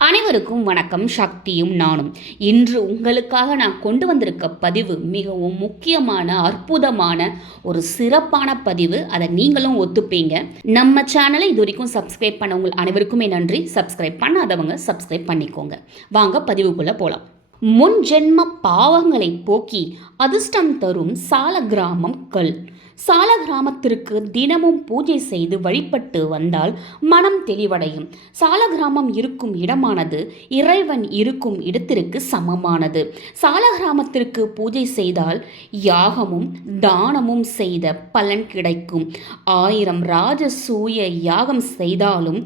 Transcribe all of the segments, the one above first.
அனைவருக்கும் வணக்கம். சக்தியும் நானும். இன்று உங்களுக்காக நான் கொண்டு வந்திருக்க பதிவு மிகவும் முக்கியமான அற்புதமான ஒரு சிறப்பான பதிவு. அதை நீங்களும் ஒத்துப்பீங்க. நம்ம சேனலை இது வரைக்கும் சப்ஸ்கிரைப் பண்ணவங்க அனைவருக்குமே நன்றி. சப்ஸ்கிரைப் பண்ணாதவங்க சப்ஸ்கிரைப் பண்ணிக்கோங்க. வாங்க பதிவுக்குள்ள போலாம். முன் ஜென்ம பாவங்களை போக்கி அதிர்ஷ்டம் தரும் சாலக்கிராமம் கல். சாலக்கிராமத்திற்கு தினமும் பூஜை செய்து வழிபட்டு வந்தால் மனம் தெளிவடையும். சாலக்கிராமம் இருக்கும் இடமானது இறைவன் இருக்கும் இடத்திற்கு சமமானது. சாலக்கிராமத்திற்கு பூஜை செய்தால் யாகமும் தானமும் செய்த பலன் கிடைக்கும். 1000 ராஜசூய யாகம் செய்தாலும்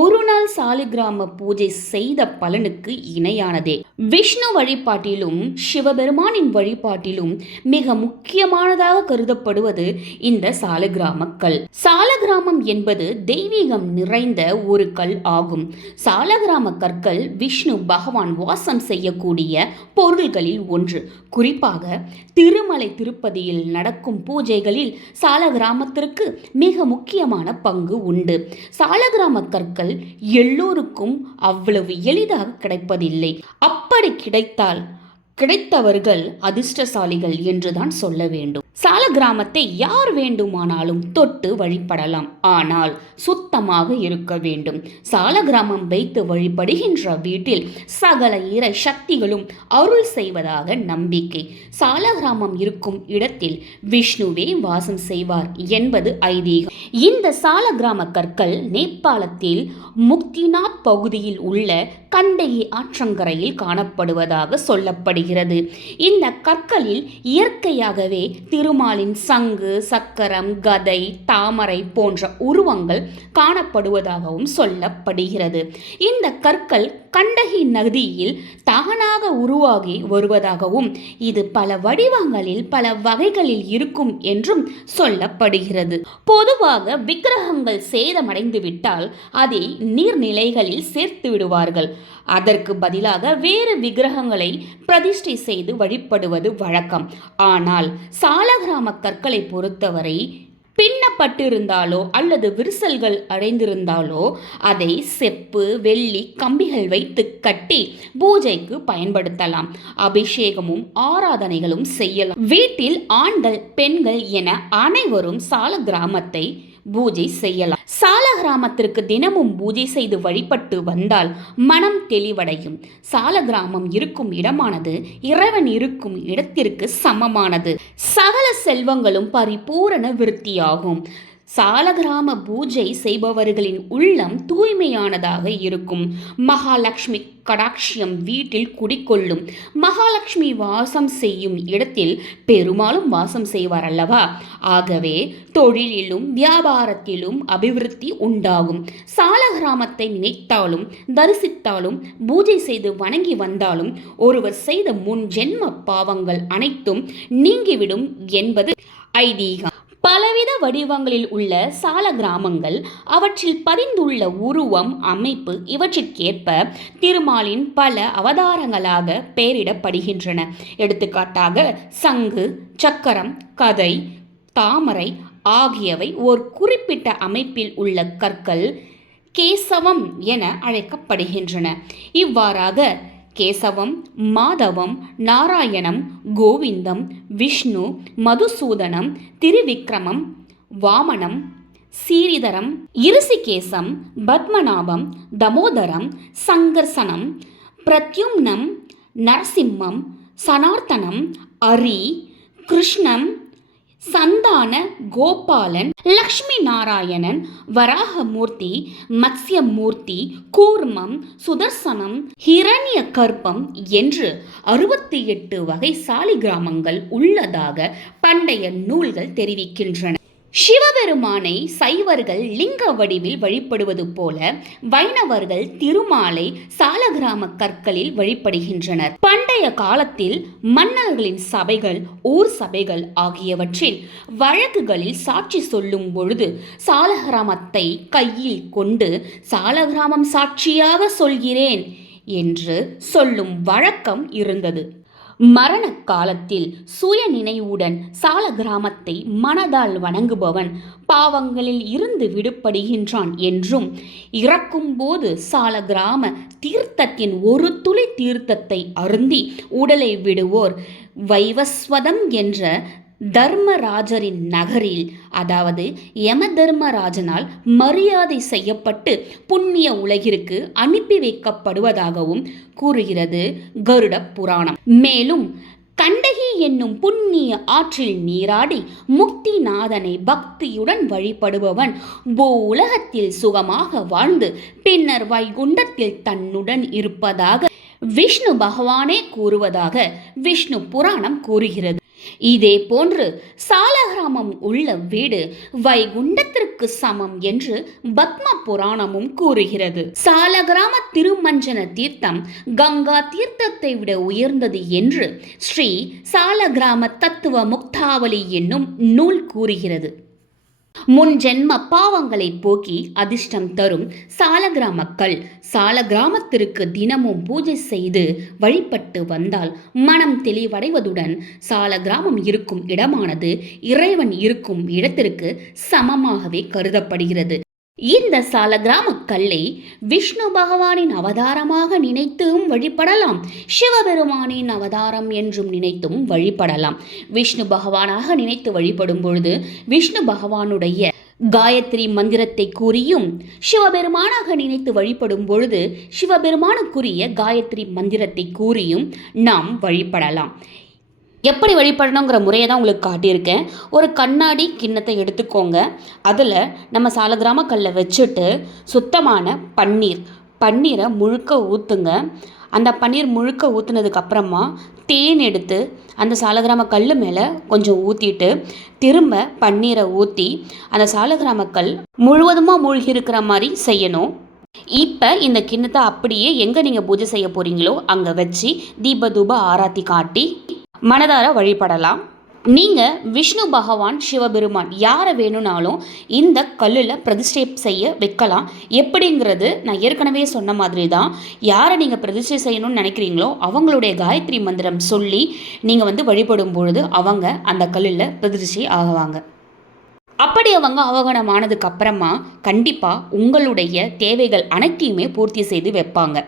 ஒரு நாள் சாலிகிராம பூஜை செய்த பலனுக்கு இணையானதே. விஷ்ணு வழிபாட்டிலும் சிவபெருமானின் வழிபாட்டிலும் மிக முக்கியமானதாக கருதப்படுவது இந்த சாலக்கிராம கல். சாலக்கிராமம் என்பது தெய்வீகம் நிறைந்த ஒரு கல் ஆகும். சாலக்கிராம கற்கள் விஷ்ணு பகவான் வாசம் செய்யக்கூடிய பொருள்களில் ஒன்று. குறிப்பாக திருமலை திருப்பதியில் நடக்கும் பூஜைகளில் சாலக்கிராமத்திற்கு மிக முக்கியமான பங்கு உண்டு. சாலக்கிராம கற்கள் எல்லோருக்கும் அவ்வளவு எளிதாக கிடைப்பதில்லை. அப்படி கிடைத்தவர்கள் அதிர்ஷ்டசாலிகள் என்றுதான் சொல்ல வேண்டும். சாலக்கிராமத்தை யார் வேண்டுமானாலும் தொட்டு வழிபடலாம். ஆனால் சுத்தமாக இருக்க வேண்டும். சாலக்கிராமம் வைத்து வழிபடுகின்ற வீட்டில் சகல இறை சக்திகளும் அருள் செய்வதாக நம்பிக்கை. சாலக்கிராமம் இருக்கும் இடத்தில் விஷ்ணுவே வாசம் செய்வார் என்பது ஐதீகம். இந்த சாலக்கிராம கற்கள் நேபாளத்தில் முக்திநாத் பகுதியில் உள்ள கண்டகி ஆற்றங்கரையில் காணப்படுவதாக சொல்லப்படுகிறது. இந்த கற்களில் இயற்கையாகவே திருமாலின் சங்கு, சக்கரம், கதை, தாமரை போன்ற உருவங்கள் காணப்படுவதாகவும் சொல்லப்படுகிறது. இந்த கற்கள் கண்டகி நதியில் தானாக உருவாகி வருவதாகவும் இது பல வடிவங்களில் பல வகைகளில் இருக்கும் என்றும் சொல்லப்படுகிறது. பொதுவாக விக்கிரகங்கள் சேதமடைந்து விட்டால் அதை நீர்நிலைகளில் சேர்த்து விடுவார்கள். அதற்கு பதிலாக வேறு விக்கிரகங்களை பிரதிஷ்டை செய்து வழிபடுவது வழக்கம். ஆனால் சாலக்கிராம கற்களை பொறுத்தவரை பின்னப்பட்டிருந்தாலோ அல்லது விரிசல்கள் அடைந்திருந்தாலோ அதை செப்பு, வெள்ளி கம்பிகள் வைத்து கட்டி பூஜைக்கு பயன்படுத்தலாம். அபிஷேகமும் ஆராதனைகளும் செய்யலாம். வீட்டில் ஆண்கள், பெண்கள் என அனைவரும் சாலக்கிராமத்தை பூஜை செய்யலாம். சாலக்கிராமத்திற்கு தினமும் பூஜை செய்து வழிபட்டு வந்தால் மனம் தெளிவடையும். சாலக்கிராமம் இருக்கும் இடமானது இறைவன் இருக்கும் இடத்திற்கு சமமானது. சகல செல்வங்களும் பரிபூரண விருத்தியாகும். சாலக்கிராம பூஜை செய்பவர்களின் உள்ளம் தூய்மையானதாக இருக்கும். மகாலட்சுமி கடாட்சியம் வீட்டில் குடிக்கொள்ளும். மகாலட்சுமி வாசம் செய்யும் இடத்தில் பெருமாளும் வாசம் செய்வார் அல்லவா? ஆகவே தொழிலிலும் வியாபாரத்திலும் அபிவிருத்தி உண்டாகும். சாலக்கிராமத்தை நினைத்தாலும் தரிசித்தாலும் பூஜை செய்து வணங்கி வந்தாலும் ஒருவர் செய்த முன் ஜென்ம பாவங்கள் அனைத்தும் நீங்கிவிடும் என்பது ஐதீகம். பலவித வடிவங்களில் உள்ள சாலக்கிராமங்கள், அவற்றில் பதிந்துள்ள உருவம், அமைப்பு இவற்றிற்கேற்ப திருமாலின் பல அவதாரங்களாக பெயரிடப்படுகின்றன. எடுத்துக்காட்டாக சங்கு, சக்கரம், கதை, தாமரை ஆகியவை ஒரு குறிப்பிட்ட அமைப்பில் உள்ள கற்கள் கேசவம் என அழைக்கப்படுகின்றன. இவ்வாறாக கேசவம், மாதவம், நாராயணம், கோவிந்தம், விஷ்ணு, மதுசூதனம், திரிவிக்ரமம், வாமனம், சீரிதரம், இருசிகேசம், பத்மநாபம், தமோதரம், சங்கர்சனம், பிரத்யும்னம், நரசிம்மம், சனார்த்தனம், அரி, கிருஷ்ணம், சந்தான கோபாலன், லக்ஷ்மி நாராயணன், வராகமூர்த்தி, மத்ஸ்யமூர்த்தி, கூர்மம், சுதர்சனம், ஹிரண்ய கர்ப்பம் என்று 68 வகை சாலிகிராமங்கள் உள்ளதாக பண்டைய நூல்கள் தெரிவிக்கின்றன. சிவபெருமானை சைவர்கள் லிங்க வடிவில் வழிபடுவது போல வைணவர்கள் திருமாலை சாலக்கிராம கற்களில் வழிபடுகின்றனர். பண்டைய காலத்தில் மன்னர்களின் சபைகள், ஊர் சபைகள் ஆகியவற்றில் வழக்குகளில் சாட்சி சொல்லும் பொழுது சாலக்கிராமத்தை கையில் கொண்டு சாலக்கிராமம் சாட்சியாக சொல்கிறேன் என்று சொல்லும் வழக்கம் இருந்தது. மரண காலத்தில் சுய நினைவுடன் சால கிராமத்தை மனதால் வணங்குபவன் பாவங்களில் இருந்து விடுபடுகின்றான் என்றும், இறக்கும்போது சால கிராம தீர்த்தத்தின் ஒரு துளி தீர்த்தத்தை அருந்தி உடலை விடுவோர் வைவஸ்வதம் என்ற தர்மராஜரின் நகரில், அதாவது யம தர்மராஜனால் மரியாதை செய்யப்பட்டு புண்ணிய உலகிற்கு அனுப்பி வைக்கப்படுவதாகவும் கூறுகிறது கருட புராணம். மேலும் கண்டகி என்னும் புண்ணிய ஆற்றில் நீராடி முக்திநாதனை பக்தியுடன் வழிபடுபவன் பூ உலகத்தில் சுகமாக வாழ்ந்து பின்னர் வைகுண்டத்தில் தன்னுடன் இருப்பதாக விஷ்ணு பகவானே கூறுவதாக விஷ்ணு புராணம் கூறுகிறது. இதே போன்று சாலகிராமம் உள்ள வீடு வைகுண்டத்திற்கு சமம் என்று பத்ம புராணமும் கூறுகிறது. சாலகிராம திருமஞ்சன தீர்த்தம் கங்கா தீர்த்தத்தை விட உயர்ந்தது என்று ஸ்ரீ சாலகிராம தத்துவ முக்தாவளி என்னும் நூல் கூறுகிறது. முன் ஜென்ம பாவங்களை போக்கி அதிர்ஷ்டம் தரும் சாலகிராமக்கள் சாலகிராமத்திற்கு தினமும் பூஜை செய்து வழிபட்டு வந்தால் மனம் தெளிவடைவதுடன் சாலகிராமம் இருக்கும் இடமானது இறைவன் இருக்கும் இடத்திற்கு சமமாகவே கருதப்படுகிறது. இந்த சாலகிராம கல்லை விஷ்ணு பகவானின் அவதாரமாக நினைத்தும் வழிபடலாம், சிவபெருமானின் அவதாரம் என்றும் நினைத்தும் வழிபடலாம். விஷ்ணு பகவானாக நினைத்து வழிபடும் பொழுது விஷ்ணு பகவானுடைய காயத்ரி மந்திரத்தை கூறியும், சிவபெருமானாக நினைத்து வழிபடும் பொழுது சிவபெருமானுக்குரிய காயத்ரி மந்திரத்தை கூறியும் நாம் வழிபடலாம். எப்படி வழிபடணுங்கிற முறையை தான் உங்களுக்கு காட்டியிருக்கேன். ஒரு கண்ணாடி கிண்ணத்தை எடுத்துக்கோங்க. அதில் நம்ம சாலகிராம கல்லை வச்சுட்டு சுத்தமான பன்னீரை முழுக்க ஊற்றுங்க. அந்த பன்னீர் முழுக்க ஊற்றுனதுக்கப்புறமா தேன் எடுத்து அந்த சாலகிராம கல் மேலே கொஞ்சம் ஊற்றிட்டு திரும்ப பன்னீரை ஊற்றி அந்த சாலகிராம கல் முழுவதுமாக மூழ்கி இருக்கிற மாதிரி செய்யணும். இப்போ இந்த கிண்ணத்தை அப்படியே எங்கே நீங்கள் பூஜை செய்ய போகிறீங்களோ அங்கே வச்சு தீப தூப ஆராத்தி காட்டி மனதார வழிபடலாம். நீங்கள் விஷ்ணு பகவான், சிவபெருமான் யாரை வேணும்னாலும் இந்த கல்லில் பிரதிஷ்டை செய்ய வைக்கலாம். எப்படிங்கிறது நான் ஏற்கனவே சொன்ன மாதிரி தான். யாரை நீங்கள் பிரதிஷ்டை செய்யணும்னு நினைக்கிறீங்களோ அவங்களுடைய காயத்ரி மந்திரம் சொல்லி நீங்கள் வழிபடும் பொழுது அவங்க அந்த கல்லில் பிரதிஷ்டை ஆகுவாங்க. அப்படி அவங்க அவகனமானதுக்கு அப்புறமா கண்டிப்பாக உங்களுடைய தேவைகள் அனைத்தையுமே பூர்த்தி செய்து வைப்பாங்க.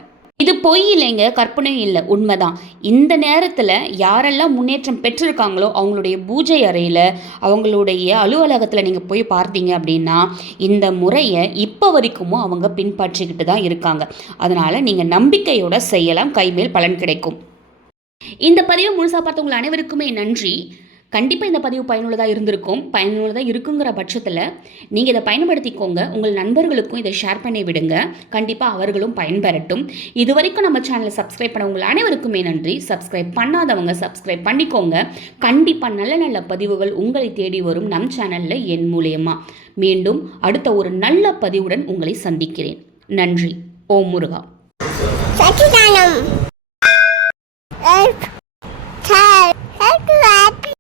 இது பொய் இல்லைங்க, கற்பனையும் இல்லை, உண்மைதான். இந்த நேரத்தில் யாரெல்லாம் முன்னேற்றம் பெற்றிருக்காங்களோ அவங்களுடைய பூஜை அறையில், அவங்களுடைய அலுவலகத்தில் நீங்கள் போய் பார்த்தீங்க அப்படின்னா இந்த முறையை இப்போ வரைக்குமோ அவங்க பின்பற்றிக்கிட்டு தான் இருக்காங்க. அதனால் நீங்கள் நம்பிக்கையோடு செய்யலாம், கைமேல் பலன் கிடைக்கும். இந்த பதிவை முழுசாக பார்த்த உங்கள் அனைவருக்குமே நன்றி. கண்டிப்பாக இந்த பதிவு பயனுள்ளதாக இருக்குங்கிற பட்சத்தில் நீங்கள் இதை பயன்படுத்திக்கோங்க. உங்கள் நண்பர்களுக்கும் இதை ஷேர் பண்ணி விடுங்க. கண்டிப்பாக அவர்களும் பயன்பெறட்டும். இது வரைக்கும் நம்ம சேனலை சப்ஸ்கிரைப் பண்ண உங்கள் அனைவருக்குமே நன்றி. சப்ஸ்கிரைப் பண்ணாதவங்க சப்ஸ்கிரைப் பண்ணிக்கோங்க. கண்டிப்பாக நல்ல நல்ல பதிவுகள் உங்களை தேடி வரும் நம் சேனலில் என் மூலியமா. மீண்டும் அடுத்த ஒரு நல்ல பதிவுடன் உங்களை சந்திக்கிறேன். நன்றி. ஓம் முருகா.